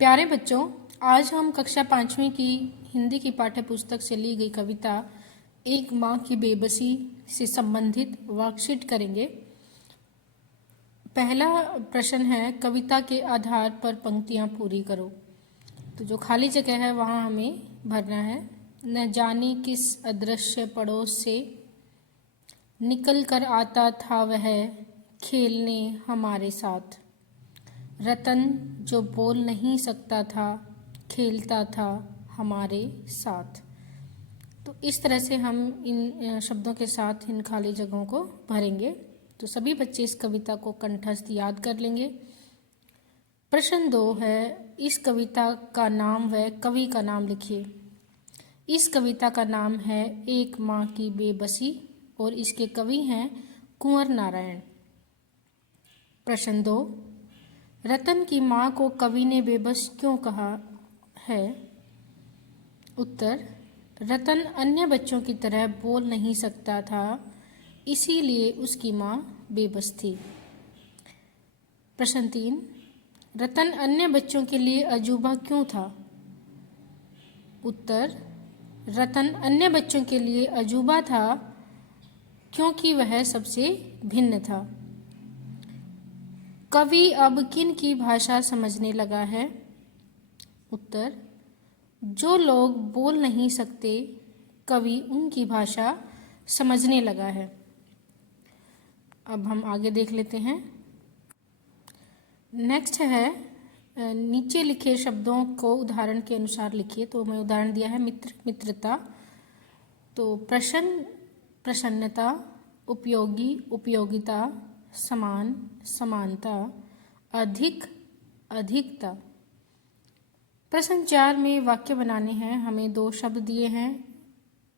प्यारे बच्चों, आज हम कक्षा 5वीं की हिंदी की पाठ्य पुस्तक से ली गई कविता एक माँ की बेबसी से संबंधित वर्कशीट करेंगे। पहला प्रश्न है, कविता के आधार पर पंक्तियाँ पूरी करो। तो जो खाली जगह है वहाँ हमें भरना है। न जाने किस अदृश्य पड़ोस से निकल कर आता था वह खेलने हमारे साथ। रतन जो बोल नहीं सकता था खेलता था हमारे साथ। तो इस तरह से हम इन शब्दों के साथ इन खाली जगहों को भरेंगे। तो सभी बच्चे इस कविता को कंठस्थ याद कर लेंगे। प्रश्न 2 है, इस कविता का नाम व कवि का नाम लिखिए। इस कविता का नाम है एक माँ की बेबसी और इसके कवि हैं कुंवर नारायण। प्रश्न 2, रतन की माँ को कवि ने बेबस क्यों कहा है? उत्तर, रतन अन्य बच्चों की तरह बोल नहीं सकता था, इसीलिए उसकी माँ बेबस थी। प्रश्न 3, रतन अन्य बच्चों के लिए अजूबा क्यों था? उत्तर, रतन अन्य बच्चों के लिए अजूबा था क्योंकि वह सबसे भिन्न था। कवि अब किन की भाषा समझने लगा है? उत्तर, जो लोग बोल नहीं सकते कवि उनकी भाषा समझने लगा है। अब हम आगे देख लेते हैं। नेक्स्ट है, नीचे लिखे शब्दों को उदाहरण के अनुसार लिखिए। तो मैं उदाहरण दिया है मित्र, मित्रता। तो प्रश्न, प्रसन्नता, उपयोगी, उपयोगिता, समान, समानता, अधिक, अधिकता। प्रश्न 4 में वाक्य बनाने हैं। हमें 2 शब्द दिए हैं,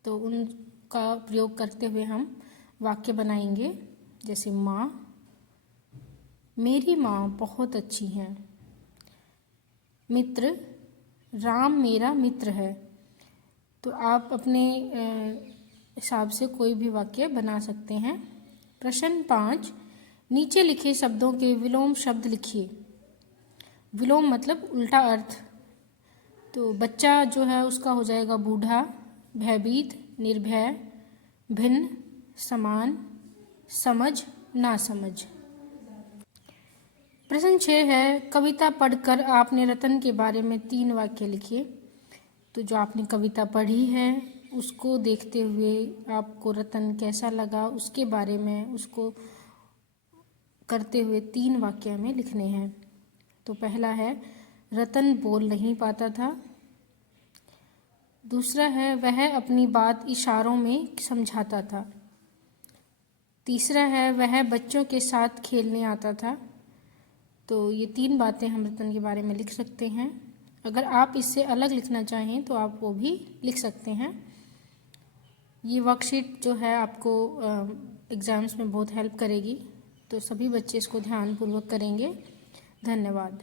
तो उनका प्रयोग करते हुए हम वाक्य बनाएंगे। जैसे माँ, मेरी माँ बहुत अच्छी है। मित्र, राम मेरा मित्र है। तो आप अपने हिसाब से कोई भी वाक्य बना सकते हैं। प्रश्न 5, नीचे लिखे शब्दों के विलोम शब्द लिखिए। विलोम मतलब उल्टा अर्थ। तो बच्चा जो है उसका हो जाएगा बूढ़ा, भयभीत, निर्भय, भिन्न, समान, समझ, नासमझ। प्रश्न 6 है, कविता पढ़कर आपने रतन के बारे में 3 वाक्य लिखिए। तो जो आपने कविता पढ़ी है उसको देखते हुए आपको रतन कैसा लगा उसके बारे में उसको करते हुए 3 वाक्य हमें लिखने हैं। तो पहला है, रतन बोल नहीं पाता था। दूसरा है, वह अपनी बात इशारों में समझाता था। तीसरा है, वह बच्चों के साथ खेलने आता था। तो ये 3 बातें हम रतन के बारे में लिख सकते हैं। अगर आप इससे अलग लिखना चाहें तो आप वो भी लिख सकते हैं। ये वर्कशीट जो है आपको एग्ज़ाम्स में बहुत हेल्प करेगी। तो सभी बच्चे इसको ध्यानपूर्वक करेंगे। धन्यवाद।